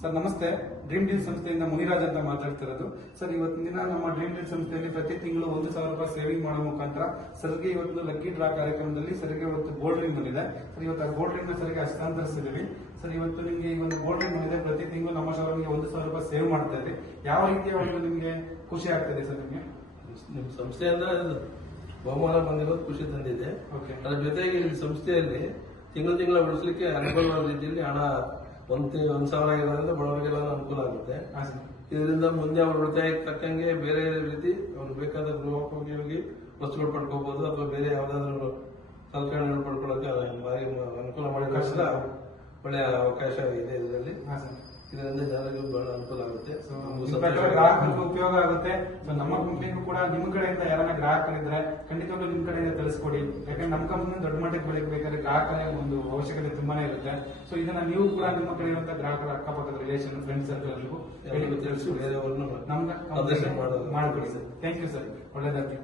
Sir ನಮಸ್ತೆ. Dream deal ಸಂಸ್ಥೆಯಿಂದ ಮುನಿರಾಜ್ ಅಂತ ಮಾತಾಡ್ತಿರೋದು. ಸರ್ ಇವತ್ತಿನ ದಿನ ನಮ್ಮ ಡ್ರೀಮ್ ಡೀಲ್ ಸಂಸ್ಥೆಯಲ್ಲಿ ಪ್ರತಿ ತಿಂಗಳು 1,000 ರೂಪಾಯಿ ಸೇವಿಂಗ್ ಮಾಡೋ ಮುಖಾಂತರ ಸರ್ಗೆ ಇವತ್ತು ಲಕ್ಕಿ ಡ್ರಾ ಕಾರ್ಯಕ್ರಮದಲ್ಲಿ ಸರ್ಗೆ ಇವತ್ತು ಗೋಲ್ಡ್ ರಿಂಗ್ ಬಂದಿದೆ. ಸರ್ ಇವತ್ತು ಆ ಗೋಲ್ಡ್ ರಿಂಗ್ ಸರ್ಗೆ ಹಸ್ತಾಂತರಿಸಿದೀವಿ. ಸರ್ ಇವತ್ತು ನಿಮಗೆ ಈ ಒಂದು ಗೋಲ್ಡ್ ರಿಂಗ್ ಬಂದಿದೆ. ಪ್ರತಿ ತಿಂಗಳು ನಮ್ಮ ಶಾಲೆಗೆ 1,000 ರೂಪಾಯಿ ಸೇವ್ ಮಾಡ್ತಾ ಇದ್ರಿ. ಯಾವ ರೀತಿಯ ಒಂದು ನಿಮಗೆ ಖುಷಿ ಆಗ್ತದೆ ಸರ್ ನಿಮಗೆ? ನಿಮ್ಮ ಸಂಸ್ಥೆಯಿಂದ ಬಹುಮಾನ ಬಂದಿರೋದು ಖುಷಿ ತಂದಿದೆ. ಅದ್ರ ಜೊತೆಗೆ ಈ ಸಂಸ್ಥೆಯಲ್ಲಿ ತಿಂಗಳ ಉಳಿಸ್ಲಿಕ್ಕೆ ಅನುಕೂಲವಾದ ರೀತಿಯಲ್ಲಿ ಹಣ 1,000 ಆಗಿರೋದ್ರಿಂದ ಬಡವರಿಗೆಲ್ಲ ಅನುಕೂಲ ಆಗುತ್ತೆ. ಇದರಿಂದ ಮುಂದೆ ಅವ್ರ ಉಳಿತಾಯಕ್ಕೆ ತಕ್ಕಂಗೆ ಬೇರೆ ರೀತಿ ಅವ್ರು ಬೇಕಾದ ಗೃಹೋಪಯೋಗಿ ವಸ್ತುಗಳು ಪಡ್ಕೋಬಹುದು ಅಥವಾ ಬೇರೆ ಯಾವ್ದಾದ್ರು ಸಲಕರಣೆಗಳು ಪಡ್ಕೊಳ್ಳೋಕೆ ಭಾರಿ ಅನುಕೂಲ ಮಾಡಿರೋದ್ರಿಂದ ಒಳ್ಳೆಯ ಅವಕಾಶ ಇದೆ ಇದರಲ್ಲಿ. ಇದರಿಂದ ಜನರಿಗೂ ಬಹಳ ಅನುಕೂಲ ಆಗುತ್ತೆ, ಗ್ರಾಹಕರಿಗೂ ಉಪಯೋಗ ಆಗುತ್ತೆ. ನಮ್ಮ ಕಂಪ್ನಿಗೂ ಕೂಡ ನಿಮ್ಮ ಕಡೆಯಿಂದ ಯಾರನ್ನ ಗ್ರಾಹಕರಿದ್ರೆ ಖಂಡಿತವಾಗ್ಲೂ ನಿಮ್ ಕಡೆಯಿಂದ ತಿಳಿಸ್ಕೊಡಿ. ಯಾಕಂದ್ರೆ ನಮ್ಮ ಕಂಪ್ನಿ ದೊಡ್ಡ ಮಟ್ಟಕ್ಕೆ ಬೆಳಬೇಕಾದ್ರೆ ಗ್ರಾಹಕರ ಒಂದು ಅವಶ್ಯಕತೆ ತುಂಬಾನೇ ಇರುತ್ತೆ. ಸೊ ಇದನ್ನ ನೀವು ಕೂಡ ನಿಮ್ಮ ಕಡೆ ಇರುವಂತಹ ಗ್ರಾಹಕರ ಅಕ್ಕಪಕ್ಕದ ರಿಲೇಷನ್ ಫ್ರೆಂಡ್ ಸರ್ಕಲ್ ತಿಳಿಸಿ ಬೇರೆಯವ್ರನ್ನು ನಮ್ಗೆ ಮಾಡಿಕೊಡಿ ಸರ್. Thank you sir. ಒಳ್ಳೆದಾಗ್ಲಿ.